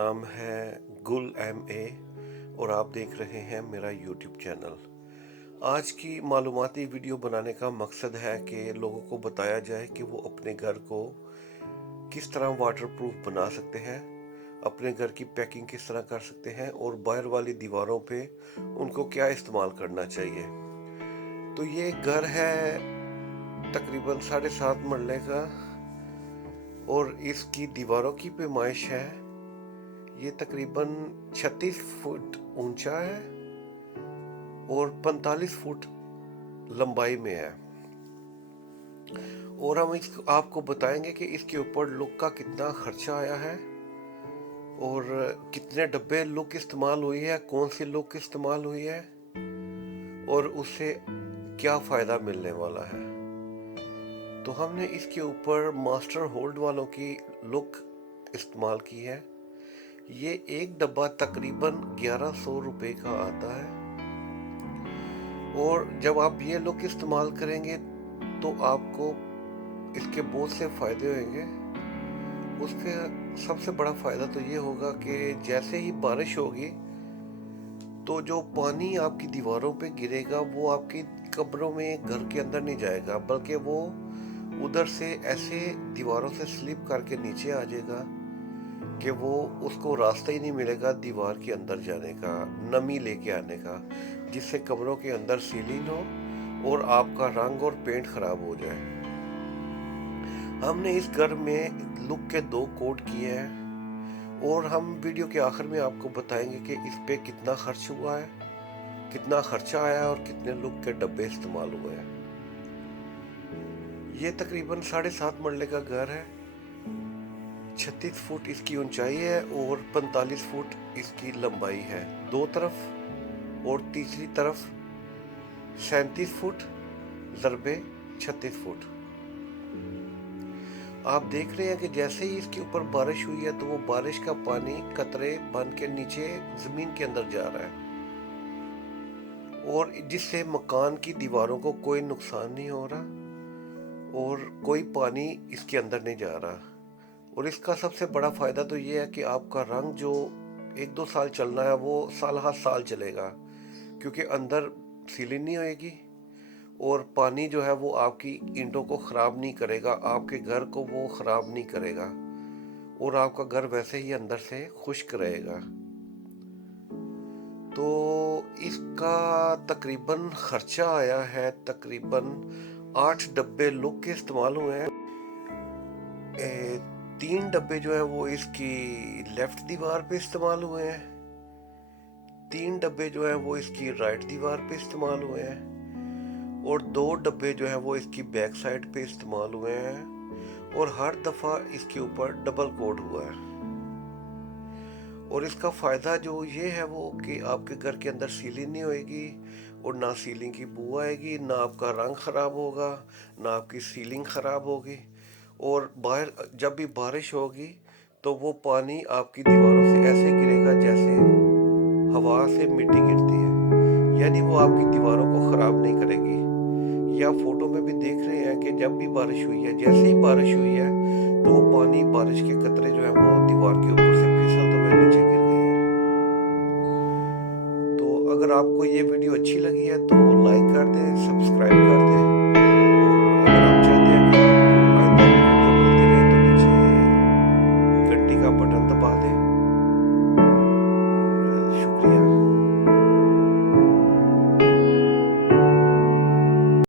नाम है गुल MA और आप देख रहे हैं मेरा YouTube चैनल। आज की मालूमाती वीडियो बनाने का मकसद है कि लोगों को बताया जाए कि वो अपने घर को किस तरह वाटरप्रूफ बना सकते हैं, अपने घर की पैकिंग किस तरह कर सकते हैं और बाहर वाली दीवारों पे उनको क्या इस्तेमाल करना चाहिए। तो ये घर है तकरीबन 7.5 मरले का और इसकी दीवारों की पैमाइश है, ये तकरीबन 36 फुट ऊंचा है और 45 फुट लंबाई में है। और हम आपको बताएंगे कि इसके ऊपर लुक का कितना खर्चा आया है और कितने डब्बे लुक इस्तेमाल हुई है, कौन सी लुक इस्तेमाल हुई है और उससे क्या फ़ायदा मिलने वाला है। तो हमने इसके ऊपर मास्टर होल्ड वालों की लुक इस्तेमाल की है। ये एक डब्बा तकरीबन 1100 रुपये का आता है और जब आप ये लुक इस्तेमाल करेंगे तो आपको इसके बहुत से फ़ायदे होंगे। उसके सबसे बड़ा फ़ायदा तो ये होगा कि जैसे ही बारिश होगी तो जो पानी आपकी दीवारों पे गिरेगा वो आपकी कमरों में, घर के अंदर नहीं जाएगा, बल्कि वो उधर से ऐसे दीवारों से स्लिप करके नीचे आ जाएगा कि वो उसको रास्ता ही नहीं मिलेगा दीवार के अंदर जाने का, नमी लेके आने का, जिससे कमरों के अंदर सीलिंग हो और आपका रंग और पेंट खराब हो जाए। हमने इस घर में लुक के 2 कोड किए हैं और हम वीडियो के आखिर में आपको बताएंगे कि इस पे कितना खर्च हुआ है, कितना खर्चा आया और कितने लुक के डब्बे इस्तेमाल हुए हैं। ये तकरीबन 7.5 मरले का घर है, 36 फुट इसकी ऊंचाई है और 45 फुट इसकी लंबाई है दो तरफ, और तीसरी तरफ 37 फुट ज़रबे 36 फुट। आप देख रहे हैं कि जैसे ही इसके ऊपर बारिश हुई है तो वो बारिश का पानी कतरे बन के नीचे जमीन के अंदर जा रहा है और जिससे मकान की दीवारों को कोई नुकसान नहीं हो रहा और कोई पानी इसके अंदर नहीं जा रहा। और इसका सबसे बड़ा फ़ायदा तो ये है कि आपका रंग जो 1-2 साल चलना है वो साल हर साल चलेगा, क्योंकि अंदर सीलिंग नहीं होएगी और पानी जो है वो आपकी ईंटों को ख़राब नहीं करेगा, आपके घर को वो ख़राब नहीं करेगा और आपका घर वैसे ही अंदर से खुश्क रहेगा। तो इसका तकरीबन ख़र्चा आया है, तकरीबन 8 डब्बे लुक के इस्तेमाल हुए हैं। 3 डब्बे जो है वो इसकी लेफ़्ट दीवार पे इस्तेमाल हुए हैं, 3 डब्बे जो है वो इसकी राइट दीवार पे इस्तेमाल हुए हैं और 2 डब्बे जो है वो इसकी बैक साइड पे इस्तेमाल हुए हैं और हर दफ़ा इसके ऊपर डबल कोट हुआ है। और इसका फ़ायदा जो ये है वो कि आपके घर के अंदर सीलिंग नहीं होएगी और ना सीलिंग की बू आएगी, ना आपका रंग ख़राब होगा, ना आपकी सीलिंग ख़राब होगी। और बाहर जब भी बारिश होगी तो वो पानी आपकी दीवारों से ऐसे गिरेगा जैसे हवा से मिट्टी गिरती है, यानी वो आपकी दीवारों को ख़राब नहीं करेगी। ये आप फोटो में भी देख रहे हैं कि जब भी बारिश हुई है, जैसे ही बारिश हुई है तो वो पानी, बारिश के कतरे जो है वो दीवार के ऊपर से फिसलते हुए नीचे गिर गए हैं। तो अगर आपको ये वीडियो अच्छी लगी है तो लाइक कर दें, सब्सक्राइब कर दें